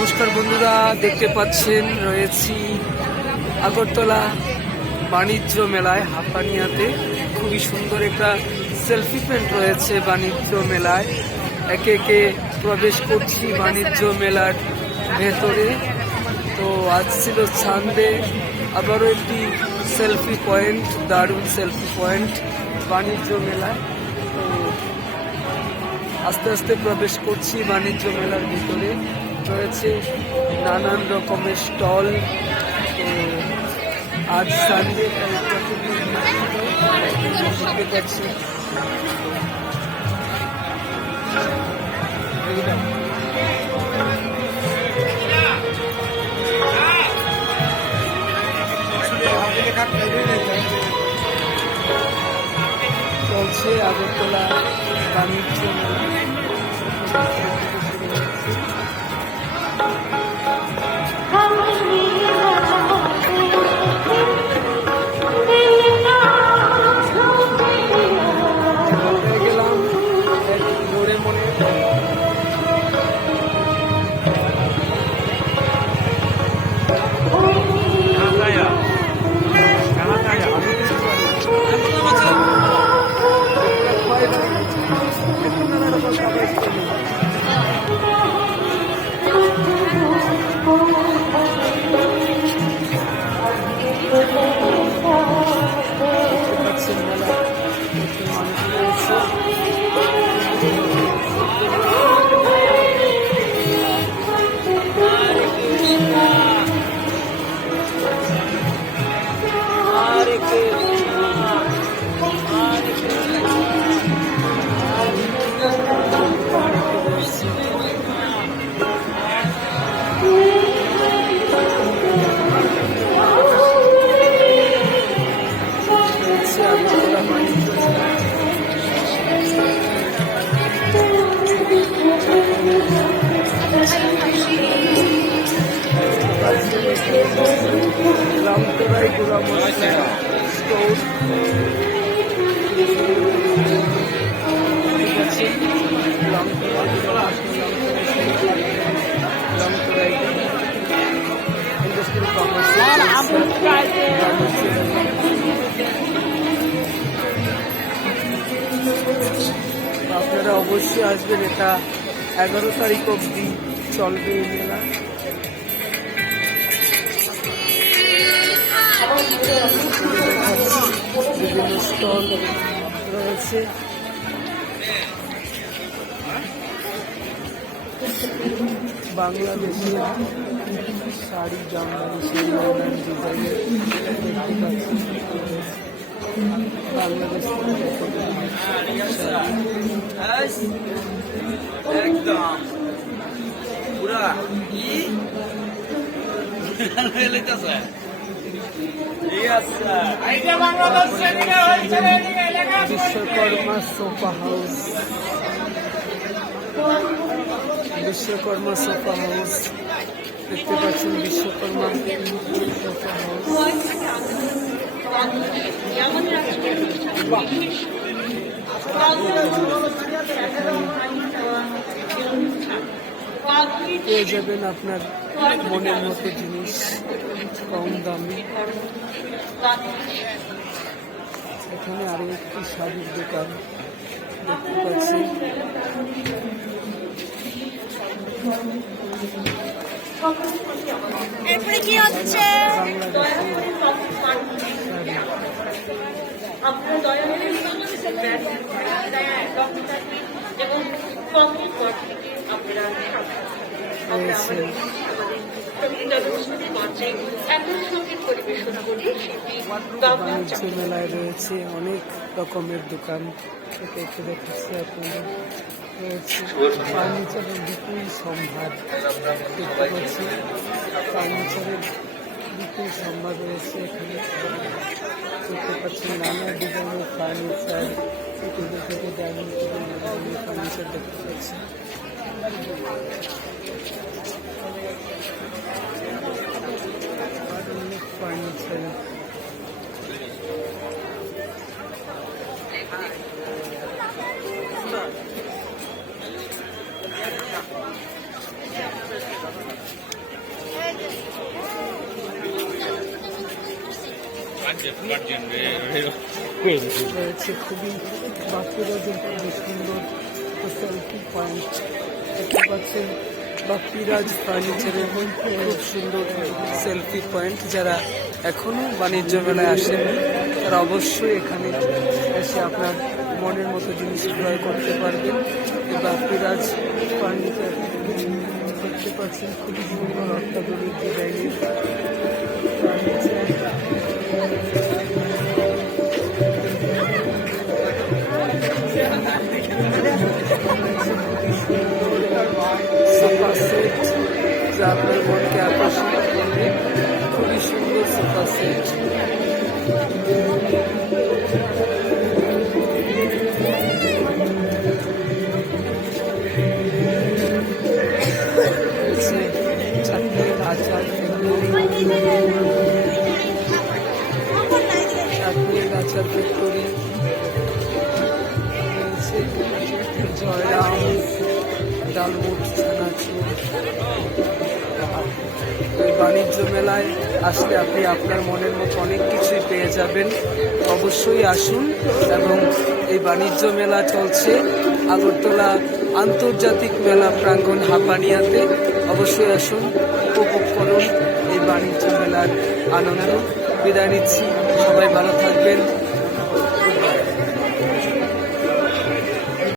নমস্কার বন্ধুরা, দেখতে পাচ্ছেন রয়েছি আগরতলা বাণিজ্য মেলায় হাঁপানিয়াতে। খুবই সুন্দর একটা সেলফি পয়েন্ট রয়েছে বাণিজ্য মেলায়। একে একে প্রবেশ করছি বাণিজ্য মেলার ভেতরে। তো আজ ছিল সানডে, আবারও একটি সেলফি পয়েন্ট, দারুণ সেলফি পয়েন্ট বাণিজ্য মেলায়। তো আস্তে আস্তে প্রবেশ করছি বাণিজ্য মেলার ভিতরে। রয়েছে নানান রকমের স্টল। তো আজ সানডে দেখতে পাচ্ছি চলছে আগরতলা বাণিজ্য মেলা। রামতরাই গুড়া মশলা স্টোর রামতরাই ইন্ডাস্ট্রিয়াল কমার্শিয়াল। আপনারা অবশ্যই আসবেন, এটা 11 তারিখ অবধি চলবে এই মেলা। বিভিন্ন স্টল রয়েছে। বাংলাদেশের শাড়ি, জামদানি, শাড়ি নানান ডিজাইনের দেখতে পাচ্ছি। বাংলাদেশ একদম পুরা Vishwakarma sofa house, Vishwakarma sofa house দেখতে পাচ্ছেন। বিশ্বকর্মা সোফা হাউস পেয়ে যাবেন আপনার মনের মতো জিনিস কম দামে। এখানে আরো একটি শাড়ির দোকান দেখতে পাচ্ছি। বাণিজ্য মেলায় রয়েছে অনেক রকমের দোকান। দেখে দেখাচ্ছি আপনাদের। রয়েছে ফার্নিচারের বিপুল সম্ভার দেখতে পাচ্ছি। ফার্নিচারের বিপুল সম্ভার রয়েছে এখানে। দেখতে পাচ্ছেন নানা ডিজাইনের ফার্নিচার, টেবিল থেকে ডাইনিং টেবিল, নানা ধরনের ফার্নিচার দেখতে পাচ্ছি। ফার্নিচার রয়েছে খুবই বাঁকুড়াদের খুবই সুন্দর সেলফি পয়েন্ট দেখতে পাচ্ছেন। বাপ্পিরাজ ফার্নিচারের খুব সুন্দর সেলফি পয়েন্ট। যারা এখনো বাণিজ্য মেলায় আসেন তারা অবশ্যই এখানে এসে আপনার মনের মতো জিনিস ক্রয় করতে পারবেন। এই বাপ্পিরাজ ফার্নিচার দেখতে পাচ্ছেন খুবই সুন্দর অত্যাধুনিক ডিজাইনের ফার্নিচার। সোফা সেট যা আপনার মনকে আকর্ষিত করবে, খুবই সুন্দর সোফা সেট। চাটনির আচার ফ্যাক্টরি, জয়রাম ডালমুট ছানাচুর। এই বাণিজ্য মেলায় আসলে আপনি আপনার মনের মতো অনেক কিছুই পেয়ে যাবেন। অবশ্যই আসুন। এবং এই বাণিজ্য মেলা চলছে আগরতলা আন্তর্জাতিক মেলা প্রাঙ্গণ হাপানিয়াতে। অবশ্যই আসুন, উপভোগ করুন এই বাণিজ্য মেলার আনন্দ। বিদায় নিচ্ছি, সবাই ভালো থাকবেন।